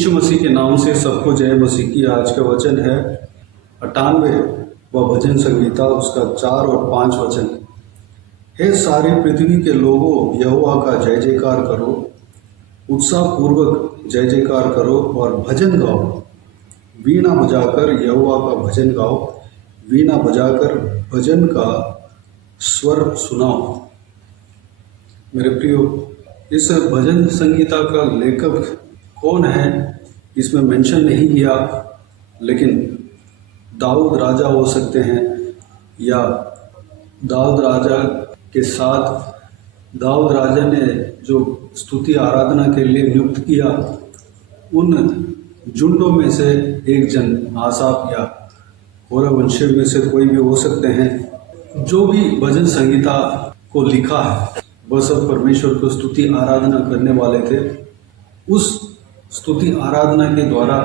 यीशु मसीह के नाम से सबको जय मसीह की। आज का वचन है 98 व भजन संगीता, उसका 4 और 5 वचन। हे सारी पृथ्वी के लोगों, यहोवा का जय जयकार करो, उत्साह पूर्वक जय जयकार करो और भजन गाओ। वीणा बजाकर यहोवा का भजन गाओ, वीणा बजाकर भजन का स्वर सुनाओ। मेरे प्रियो, इस भजन संगीता का लेखक कौन है इसमें मेंशन नहीं किया, लेकिन दाऊद राजा हो सकते हैं या दाऊद राजा के साथ दाऊद राजा ने जो स्तुति आराधना के लिए नियुक्त किया, उन झुंडों में से एक जन आसाफ या कोरह वंश में से कोई भी हो सकते हैं। जो भी भजन संगीता को लिखा है वह सब परमेश्वर को स्तुति आराधना करने वाले थे। उस स्तुति आराधना के द्वारा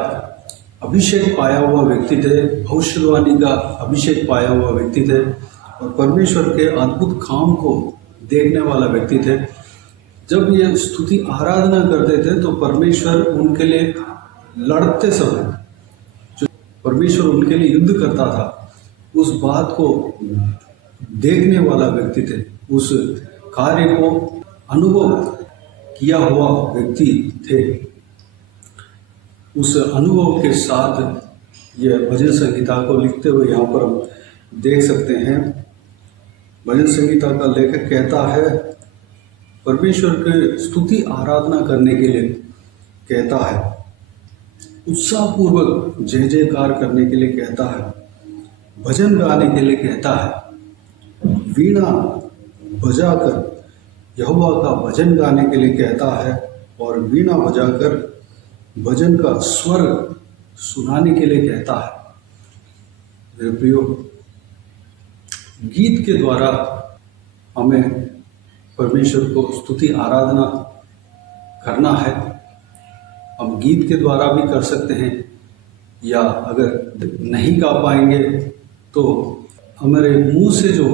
अभिषेक पाया हुआ व्यक्ति थे, भविष्यवाणी का अभिषेक पाया हुआ व्यक्ति थे और परमेश्वर के अद्भुत काम को देखने वाला व्यक्ति थे। जब ये स्तुति आराधना करते थे तो परमेश्वर उनके लिए लड़ते समय, जो परमेश्वर उनके लिए युद्ध करता था, उस बात को देखने वाला व्यक्ति थे, उस कार्य को अनुभव किया हुआ व्यक्ति थे। उस अनुभव के साथ यह भजन संगीता को लिखते हुए यहाँ पर हम देख सकते हैं। भजन संगीता का लेखक कहता है, परमेश्वर के स्तुति आराधना करने के लिए कहता है, उत्साहपूर्वक जय जयकार करने के लिए कहता है, भजन गाने के लिए कहता है, वीणा बजाकर यहोवा का भजन गाने के लिए कहता है और वीणा बजाकर भजन का स्वर सुनाने के लिए कहता है। मेरे प्रियो, गीत के द्वारा हमें परमेश्वर को स्तुति आराधना करना है। हम गीत के द्वारा भी कर सकते हैं, या अगर नहीं गा पाएंगे तो हमारे मुंह से जो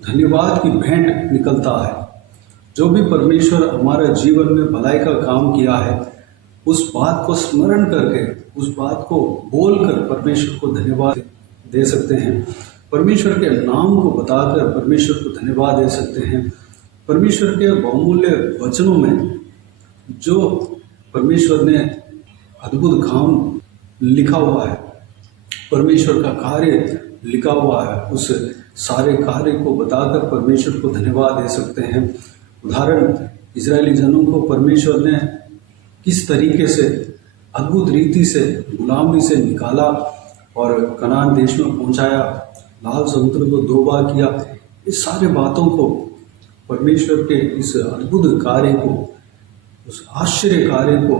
धन्यवाद की भेंट निकलता है, जो भी परमेश्वर हमारे जीवन में भलाई का काम किया है, उस बात को स्मरण करके, उस बात को बोलकर परमेश्वर को धन्यवाद दे सकते हैं। परमेश्वर के नाम को बताकर परमेश्वर को धन्यवाद दे सकते हैं। परमेश्वर के बहुमूल्य वचनों में जो परमेश्वर ने अद्भुत काम लिखा हुआ है, परमेश्वर का कार्य लिखा हुआ है, उस सारे कार्य को बताकर परमेश्वर को धन्यवाद दे सकते हैं। उदाहरण, इजरायली जनों को परमेश्वर ने किस तरीके से अद्भुत रीति से गुलामी से निकाला और कनान देश में पहुंचाया, लाल समुद्र को 2 बार किया, इस सारे बातों को, परमेश्वर के इस अद्भुत कार्य को, उस आश्चर्य कार्य को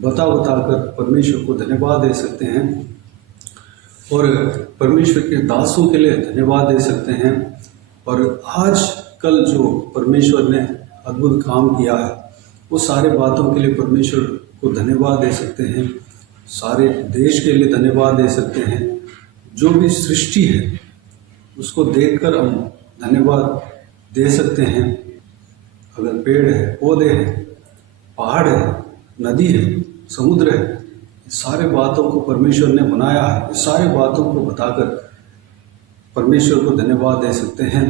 बताकर परमेश्वर को धन्यवाद दे सकते हैं और परमेश्वर के दासों के लिए धन्यवाद दे सकते हैं। और आज कल जो परमेश्वर ने अद्भुत काम किया है, वो सारे बातों के लिए परमेश्वर को धन्यवाद दे सकते हैं। सारे देश के लिए धन्यवाद दे सकते हैं। जो भी सृष्टि है उसको देखकर हम धन्यवाद दे सकते हैं। अगर पेड़ है, पौधे हैं, पहाड़ है, नदी है, समुद्र है, इस सारे बातों को परमेश्वर ने बनाया है। इस सारे बातों को बताकर परमेश्वर को धन्यवाद दे सकते हैं।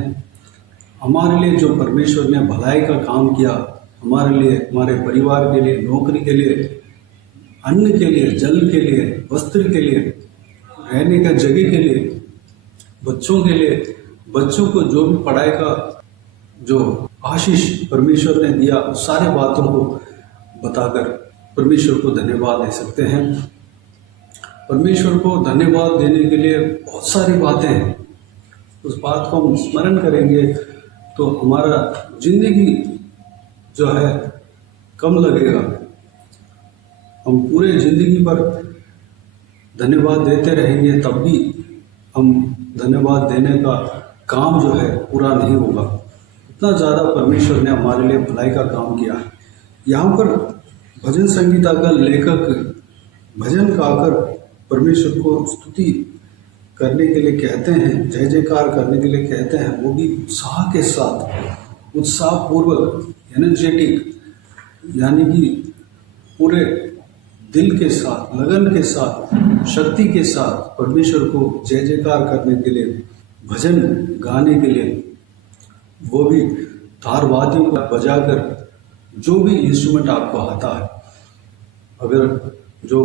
हमारे लिए जो परमेश्वर ने भलाई का काम किया, हमारे लिए, हमारे परिवार के लिए, नौकरी के लिए, अन्न के लिए, जल के लिए, वस्त्र के लिए, रहने का जगह के लिए, बच्चों के लिए, बच्चों को जो भी पढ़ाई का जो आशीष परमेश्वर ने दिया, उस सारे बातों को बताकर परमेश्वर को धन्यवाद दे सकते हैं। परमेश्वर को धन्यवाद देने के लिए बहुत सारी बातें हैं। उस बात को हम स्मरण करेंगे तो हमारा जिंदगी जो है कम लगेगा। हम पूरे जिंदगी पर धन्यवाद देते रहेंगे, तब भी हम धन्यवाद देने का काम जो है पूरा नहीं होगा। इतना ज़्यादा परमेश्वर ने हमारे लिए भलाई का काम किया है। यहाँ पर भजन संगीता का लेखक भजन गाकर परमेश्वर को स्तुति करने के लिए कहते हैं, जय जयकार करने के लिए कहते हैं, वो भी उत्साह के साथ, उत्साहपूर्वक, एनर्जेटिक, यानी कि पूरे दिल के साथ, लगन के साथ, शक्ति के साथ परमेश्वर को जय जयकार करने के लिए, भजन गाने के लिए, वो भी तार वाद्यों को बजाकर, जो भी इंस्ट्रूमेंट आपको आता है, अगर जो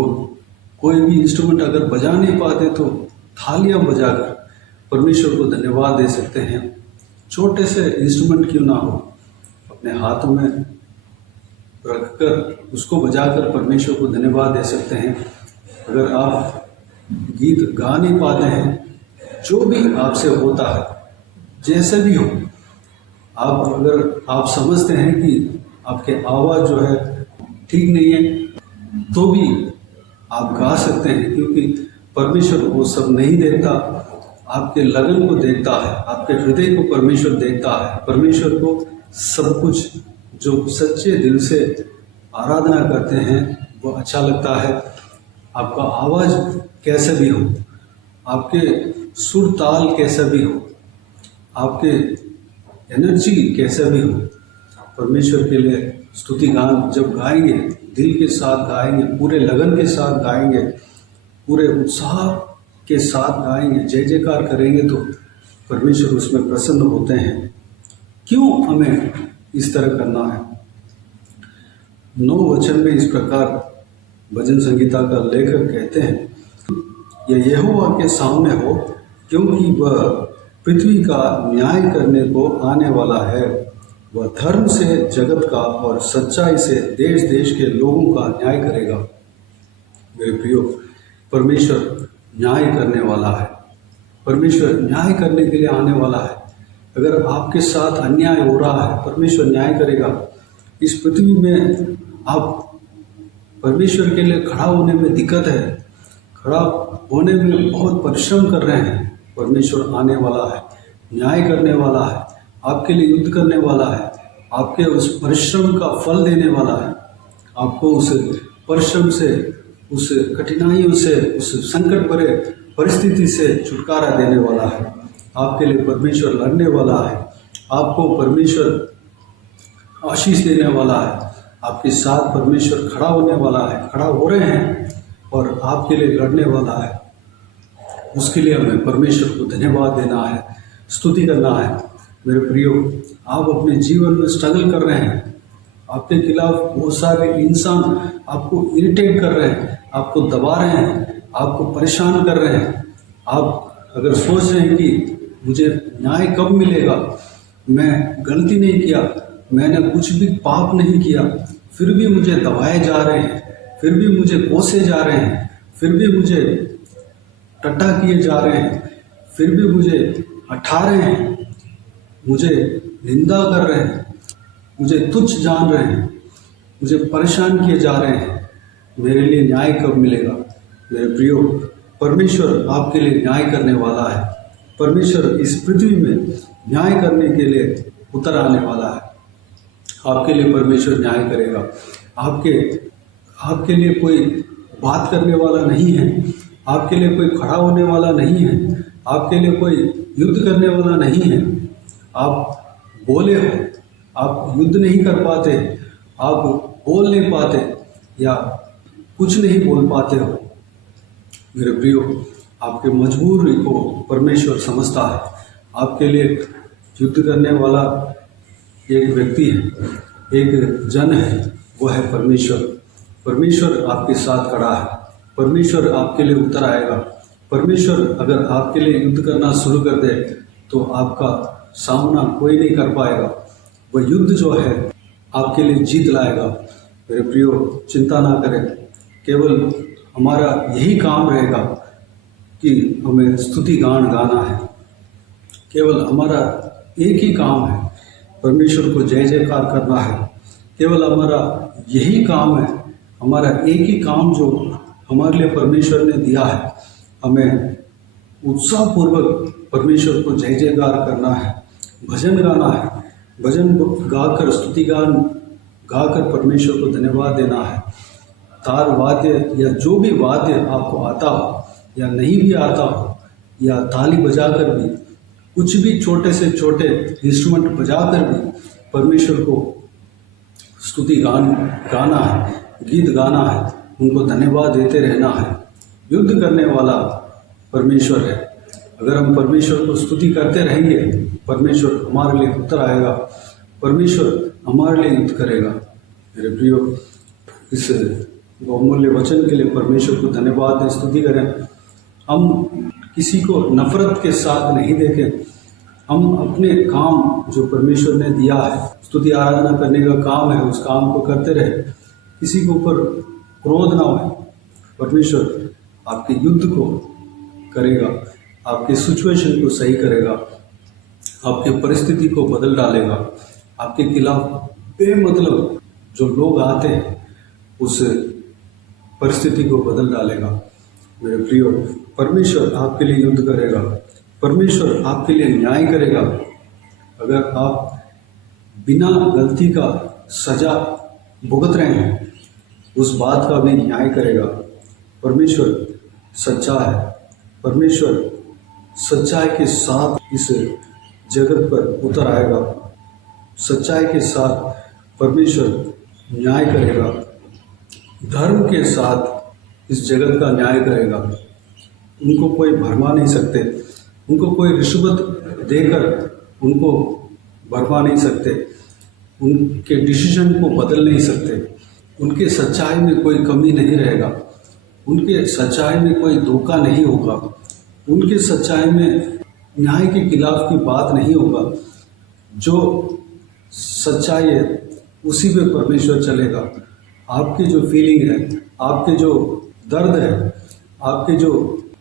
कोई भी इंस्ट्रूमेंट अगर बजा नहीं पाते तो थालियां बजाकर परमेश्वर को धन्यवाद दे सकते हैं। छोटे से इंस्ट्रूमेंट क्यों ना हो, अपने हाथों में रखकर उसको बजाकर परमेश्वर को धन्यवाद दे सकते हैं। अगर आप गीत गा नहीं पाते हैं, जो भी आपसे होता है, जैसे भी हो, अगर आप समझते हैं कि आपके आवाज़ जो है ठीक नहीं है, तो भी आप गा सकते हैं, क्योंकि परमेश्वर वो सब नहीं देखता, आपके लगन को देखता है, आपके हृदय को परमेश्वर देखता है। परमेश्वर को सब कुछ जो सच्चे दिल से आराधना करते हैं वो अच्छा लगता है। आपका आवाज़ कैसे भी हो, आपके सुर ताल कैसा भी हो, आपके एनर्जी कैसा भी हो, परमेश्वर के लिए स्तुति गान जब गाएंगे, दिल के साथ गाएंगे, पूरे लगन के साथ गाएंगे, पूरे उत्साह के साथ गाएंगे, जय जयकार करेंगे, तो परमेश्वर उसमें प्रसन्न होते हैं। क्यों हमें इस तरह करना है? 9 वचन में इस प्रकार भजन संगीता का लेखक कहते हैं, यह यहोवा के सामने हो, क्योंकि वह पृथ्वी का न्याय करने को आने वाला है। वह धर्म से जगत का और सच्चाई से देश देश के लोगों का न्याय करेगा। मेरे प्रियो, परमेश्वर न्याय करने वाला है। परमेश्वर न्याय करने के लिए आने वाला है। अगर आपके साथ अन्याय हो रहा है, परमेश्वर न्याय करेगा। इस पृथ्वी में आप परमेश्वर के लिए खड़ा होने में दिक्कत है, खड़ा होने में बहुत परिश्रम कर रहे हैं, परमेश्वर आने वाला है, न्याय करने वाला है, आपके लिए युद्ध करने वाला है, आपके उस परिश्रम का फल देने वाला है, आपको उस परिश्रम से, उस कठिनाइयों से, उस संकट भरे परिस्थिति से छुटकारा देने वाला है। आपके लिए परमेश्वर लड़ने वाला है, आपको परमेश्वर आशीष देने वाला है, आपके साथ परमेश्वर खड़ा होने वाला है, खड़ा हो रहे हैं और आपके लिए लड़ने वाला है। उसके लिए हमें परमेश्वर को धन्यवाद देना है, स्तुति करना है। मेरे प्रियो, आप अपने जीवन में स्ट्रगल कर रहे हैं, आपके खिलाफ बहुत सारे इंसान आपको इरिटेट कर रहे हैं, आपको दबा रहे हैं, आपको परेशान कर रहे हैं। आप अगर सोच रहे हैं कि मुझे न्याय कब मिलेगा, मैं गलती नहीं किया, मैंने कुछ भी पाप नहीं किया, फिर भी मुझे दबाए जा रहे हैं, फिर भी मुझे कोसे जा रहे हैं, फिर भी मुझे टट्टा किए जा रहे हैं, फिर भी मुझे हटा रहे हैं, मुझे निंदा कर रहे हैं, मुझे तुच्छ जान रहे हैं, मुझे परेशान किए जा रहे हैं, मेरे लिए न्याय कब मिलेगा? मेरे प्रियो, परमेश्वर आपके लिए न्याय करने वाला है। परमेश्वर इस पृथ्वी में न्याय करने के लिए उतर आने वाला है। आपके लिए परमेश्वर न्याय करेगा। आपके लिए कोई बात करने वाला नहीं है, आपके लिए कोई खड़ा होने वाला नहीं है, आपके लिए कोई युद्ध करने वाला नहीं है। आप बोले हो, आप युद्ध नहीं कर पाते, आप बोल नहीं पाते या कुछ नहीं बोल पाते हो। मेरे प्रियो, आपके मजबूरी को परमेश्वर समझता है। आपके लिए युद्ध करने वाला एक व्यक्ति है, एक जन है, वो है परमेश्वर। परमेश्वर आपके साथ खड़ा है, परमेश्वर आपके लिए उतर आएगा। परमेश्वर अगर आपके लिए युद्ध करना शुरू कर दे तो आपका सामना कोई नहीं कर पाएगा। वह युद्ध जो है आपके लिए जीत लाएगा। मेरे प्रियो, चिंता ना करें, केवल हमारा यही काम रहेगा कि हमें स्तुति गान गाना है। केवल हमारा एक ही काम है, परमेश्वर को जय जयकार करना है। केवल हमारा यही काम है, हमारा एक ही काम जो हमारे लिए परमेश्वर ने दिया है। हमें उत्साहपूर्वक परमेश्वर को जय जयकार करना है, भजन गाना है, भजन गाकर, स्तुति गान गाकर परमेश्वर को धन्यवाद देना है। तार वाद्य या जो भी वाद्य आपको आता हो या नहीं भी आता हो, या ताली बजाकर भी, कुछ भी छोटे से छोटे इंस्ट्रूमेंट बजाकर भी परमेश्वर को स्तुति गान गाना है, गीत गाना है, उनको धन्यवाद देते रहना है। युद्ध करने वाला परमेश्वर है। अगर हम परमेश्वर को स्तुति करते रहेंगे, परमेश्वर हमारे लिए उतर आएगा, परमेश्वर हमारे लिए युद्ध करेगा। मेरे प्रियो, इस बहुमूल्य वचन के लिए परमेश्वर को धन्यवाद दें, स्तुति करें। हम किसी को नफरत के साथ नहीं देखें। हम अपने काम जो परमेश्वर ने दिया है, स्तुति आराधना करने का काम है, उस काम को करते रहे। किसी के ऊपर क्रोध ना हो। परमेश्वर आपके युद्ध को करेगा, आपके सिचुएशन को सही करेगा, आपके परिस्थिति को बदल डालेगा। आपके खिलाफ बेमतलब जो लोग आते हैं उस परिस्थिति को बदल डालेगा। मेरे प्रियो, परमेश्वर आपके लिए युद्ध करेगा, परमेश्वर आपके लिए न्याय करेगा। अगर आप बिना गलती का सजा भुगत रहे हैं, उस बात का भी न्याय करेगा। परमेश्वर सच्चा है। परमेश्वर सच्चाई के साथ इस जगत पर उतर आएगा। सच्चाई के साथ परमेश्वर न्याय करेगा। धर्म के साथ इस जगत का न्याय करेगा। उनको कोई भरमा नहीं सकते, उनको कोई रिश्वत देकर उनको भरमा नहीं सकते, उनके डिसीजन को बदल नहीं सकते। उनके सच्चाई में कोई कमी नहीं रहेगा, उनके सच्चाई में कोई धोखा नहीं होगा, उनके सच्चाई में न्याय के खिलाफ की बात नहीं होगा। जो सच्चाई है उसी पे परमेश्वर चलेगा। आपकी जो फीलिंग है, आपके जो दर्द है, आपके जो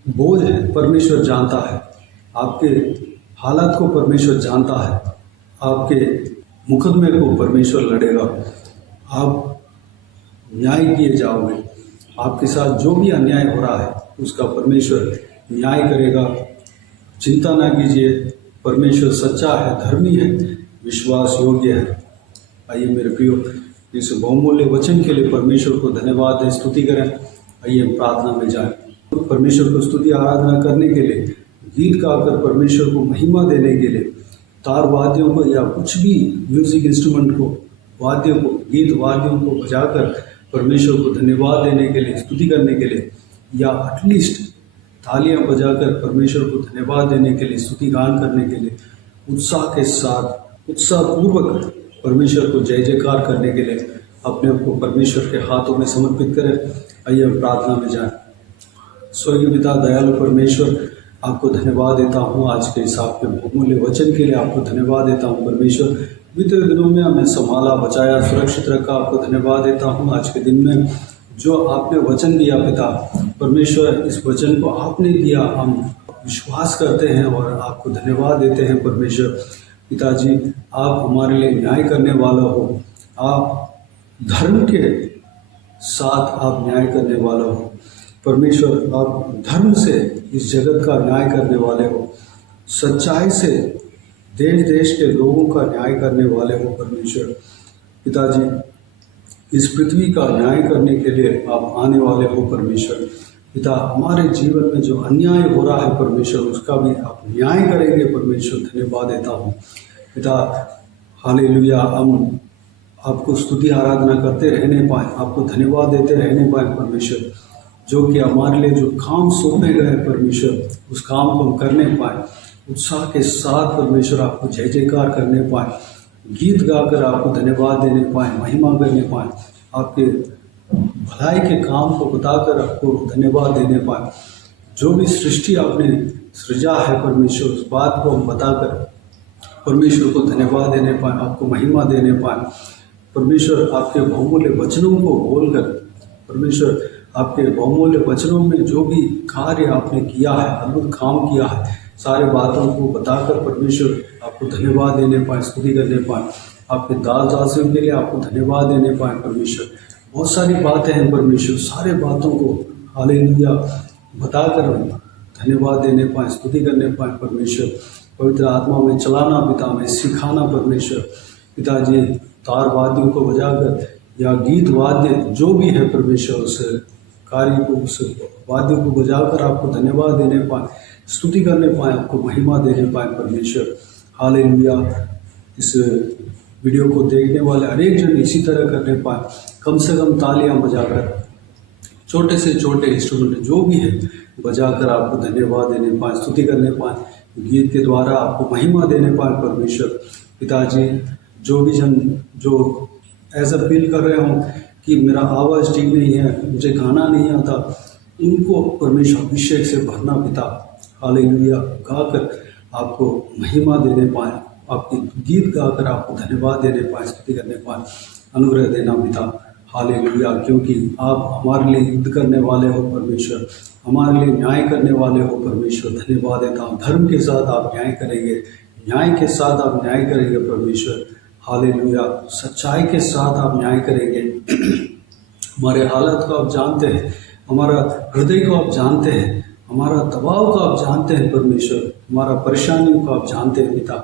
बोझ है, परमेश्वर जानता है। आपके हालात को परमेश्वर जानता है। आपके मुकदमे को परमेश्वर लड़ेगा। आप न्याय किए जाओगे। आपके साथ जो भी अन्याय हो रहा है उसका परमेश्वर न्याय करेगा। चिंता ना कीजिए, परमेश्वर सच्चा है, धर्मी है, विश्वास योग्य है। आइए मेरे प्रियो, इस बहुमूल्य वचन के लिए परमेश्वर को धन्यवाद दें, स्तुति करें। आइए प्रार्थना में जाएं। परमेश्वर को स्तुति आराधना करने के लिए, गीत गाकर परमेश्वर को महिमा देने के लिए, तार वाद्यों को या कुछ भी म्यूजिक इंस्ट्रूमेंट को, वाद्यों को, गीत वाद्यों को बजाकर परमेश्वर को धन्यवाद देने के लिए, स्तुति करने के लिए, या एटलीस्ट तालियां बजाकर परमेश्वर को धन्यवाद देने के लिए, स्तुति गान करने के लिए, उत्साह के साथ, उत्साहपूर्वक परमेश्वर को जय जयकार करने के लिए अपने आप को परमेश्वर के हाथों में समर्पित करें। आइए हम प्रार्थना में जाएं। स्वर्गीय पिता, दयालु परमेश्वर, आपको धन्यवाद देता हूँ आज के इस आपके बहुमूल्य वचन के लिए। आपको धन्यवाद देता हूँ परमेश्वर, बीते दिनों में हमें संभाला, बचाया, सुरक्षित रखा। आपको धन्यवाद देता हूँ आज के दिन में जो आपने वचन दिया पिता परमेश्वर, इस वचन को आपने दिया, हम विश्वास करते हैं और आपको धन्यवाद देते हैं परमेश्वर। पिताजी, आप हमारे लिए न्याय करने वाला हो, आप धर्म के साथ आप न्याय करने वाला हो परमेश्वर। आप धर्म से इस जगत का न्याय करने वाले हो, सच्चाई से देश देश के लोगों का न्याय करने वाले हो परमेश्वर। पिताजी, इस पृथ्वी का न्याय करने के लिए आप आने वाले हो परमेश्वर। पिता, हमारे जीवन में जो अन्याय हो रहा है परमेश्वर, उसका भी आप न्याय करेंगे परमेश्वर। धन्यवाद देता हूँ पिता। हालेलुया। हम आपको स्तुति आराधना करते रहने पाए, आपको धन्यवाद देते रहने पाए परमेश्वर। जो कि हमारे लिए जो काम सौंपे गए परमेश्वर, उस काम को हम करने पाए, उत्साह के साथ परमेश्वर आपको जय जयकार करने पाए, गीत गाकर आपको धन्यवाद देने पाए, महिमा करने पाए, आपके भलाई के काम को बताकर आपको धन्यवाद देने पाए। जो भी सृष्टि आपने सृजा है परमेश्वर, उस बात को हम बताकर परमेश्वर को धन्यवाद देने पाए, आपको महिमा देने पाए परमेश्वर। आपके बहुमूल्य वचनों को बोलकर परमेश्वर, आपके बहुमूल्य वचनों में जो भी कार्य आपने किया है, अद्भुत काम किया है, सारे बातों को बताकर परमेश्वर आपको धन्यवाद देने पाए, स्तुति करने पाए। आपके दास दासियों के लिए आपको धन्यवाद देने पाए परमेश्वर। बहुत सारी बातें हैं परमेश्वर, सारे बातों को हालेलुया बताकर हम धन्यवाद देने पाए, स्तुति करने पाए परमेश्वर। पवित्र आत्मा में चलाना पिता, में सिखाना परमेश्वर। पिताजी, तार वाद्यों को बजाकर या गीत वाद्य जो भी है परमेश्वर, उस कार्य को, उस वाद्यों को बजाकर आपको धन्यवाद देने पाए, स्तुति करने पाए, आपको महिमा देने पाए परमेश्वर। हालेलुया। इस वीडियो को देखने वाले अनेक जन इसी तरह करने पाए, कम से कम तालियां बजाकर छोटे से छोटे इंस्ट्रूमेंट जो भी है बजाकर आपको धन्यवाद देने पाए, स्तुति करने पाए, गीत के द्वारा आपको महिमा देने पाए परमेश्वर पिताजी। जो भी जन जो ऐसा फील कर रहे हों कि मेरा आवाज़ ठीक नहीं है, मुझे गाना नहीं आता, उनको परमेश्वर अभिषेक से भरना पिता। हालेलुया गाकर आपको महिमा देने पाए, आपके गीत गाकर आपको धन्यवाद देने पाए, स्तुति करने पाए, अनुग्रह देना पिता। हालेलुया, क्योंकि आप हमारे लिए युद्ध करने वाले हो परमेश्वर, हमारे लिए न्याय करने वाले हो परमेश्वर। धन्यवाद देता हूँ। धर्म के साथ आप न्याय करेंगे, न्याय के साथ आप न्याय करेंगे परमेश्वर। हालेलुया, सच्चाई के साथ आप न्याय करेंगे। हमारे हालत को आप जानते हैं, हमारा हृदय को आप जानते हैं, हमारा दबाव को आप जानते हैं परमेश्वर, हमारा परेशानियों को आप जानते हैं पिता।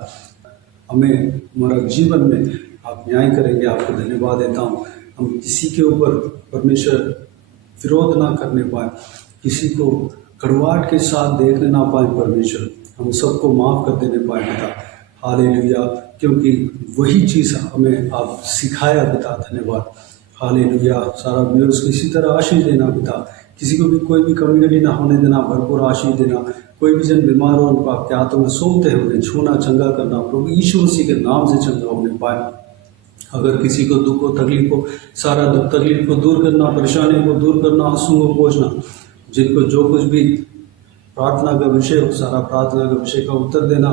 हमें हमारा जीवन में आप न्याय करेंगे, आपको धन्यवाद देता हूँ। हम किसी के ऊपर परमेश्वर विरोध ना करने पाए, किसी को कड़वाहट के साथ देखने ना पाए परमेश्वर, हम सबको माफ़ कर देने पाए पिता। हालेलुया, क्योंकि वही चीज़ हमें आप सिखाया पिता। धन्यवाद। हालेलुया, सारा व्यूअर्स को इसी तरह आशीष देना पिता, किसी को भी कोई भी कमी ना होने देना, भरपूर आशीष देना। कोई भी जन बीमार हो उनको आपके हाथों में सौंपते हैं, उन्हें छूना, चंगा करना प्रभु यीशु मसीह के नाम से चंगा होने पाए। अगर किसी को दुख हो, तकलीफ हो, सारा दुख तकलीफ को दूर करना, परेशानी को दूर करना, आंसू को पोंछना, जिनको जो कुछ भी प्रार्थना का विषय हो, सारा प्रार्थना का विषय का उत्तर देना।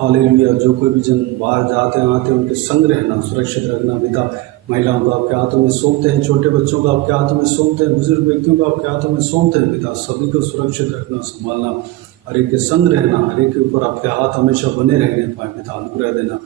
हालेलुया, जो कोई भी जन बाहर जाते हैं आते हैं उनके संग रहना, सुरक्षित रखना पिता। महिलाओं को आपके हाथों में सौंपते हैं, छोटे बच्चों को आपके हाथों में सौंपते हैं, बुजुर्ग व्यक्तियों को आपके हाथों में सौंपते हैं पिता। सभी को सुरक्षित रखना, संभालना, हर एक के संग रहना, हर एक के ऊपर आपके हाथ हमेशा बने रहने पाए पिता। अनुग्रह देना।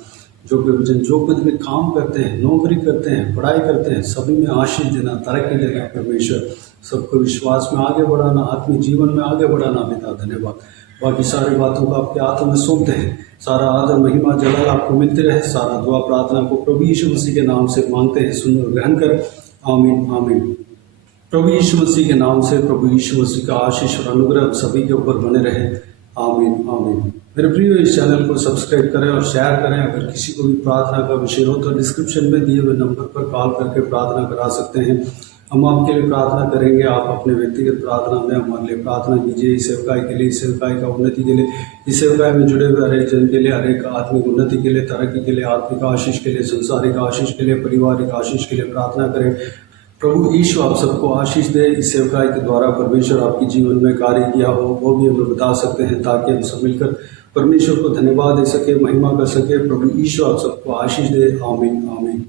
जो कोई भी जन जो कुछ भी काम करते हैं, नौकरी करते हैं, पढ़ाई करते हैं, सभी में आशीष देना, तरक्की देना परमेश्वर। सबको विश्वास में आगे बढ़ाना, आत्मिक जीवन में आगे बढ़ाना पिता। धन्यवाद। बाकी सारी बातों को आपके हाथों में सौंपते हैं। सारा आदर महिमा जलाल आपको मिलते रहे। सारा दुआ प्रार्थना को प्रभु यीशु मसीह के नाम से मांगते हैं, सुन और ग्रहण कर। आमीन आमीन। प्रभु यीशु मसीह के नाम से प्रभु यीशु मसीह का आशीष और अनुग्रह सभी के ऊपर बने रहे। आमीन आमीन। मेरे प्रिय, इस चैनल को सब्सक्राइब करें और शेयर करें। अगर किसी को भी प्रार्थना का विषय हो तो डिस्क्रिप्शन में दिए हुए नंबर पर कॉल करके प्रार्थना करा सकते हैं। हम आपके लिए प्रार्थना करेंगे। आप अपने व्यक्तिगत प्रार्थना में हमारे लिए प्रार्थना कीजिए। इस सेवकाई के लिए, इस सेवकाई का उन्नति के लिए, इस सेवकाई में जुड़े हुए हर एक जन के लिए, हर एक आत्मिक उन्नति के लिए, तरक्की के लिए, आत्मिक आशीष के लिए, संसारिक आशीष के लिए, पारिवारिक आशीष के लिए प्रार्थना करें। प्रभु यीशु आप सबको आशीष दे। इस सेवकाई के द्वारा परमेश्वर आपके जीवन में कार्य किया हो वो भी हमें बता सकते हैं, ताकि हम सब मिलकर परमेश्वर को धन्यवाद दे सके, महिमा कर सके। प्रभु यीशु आप सबको आशीष दे। आमीन आमीन।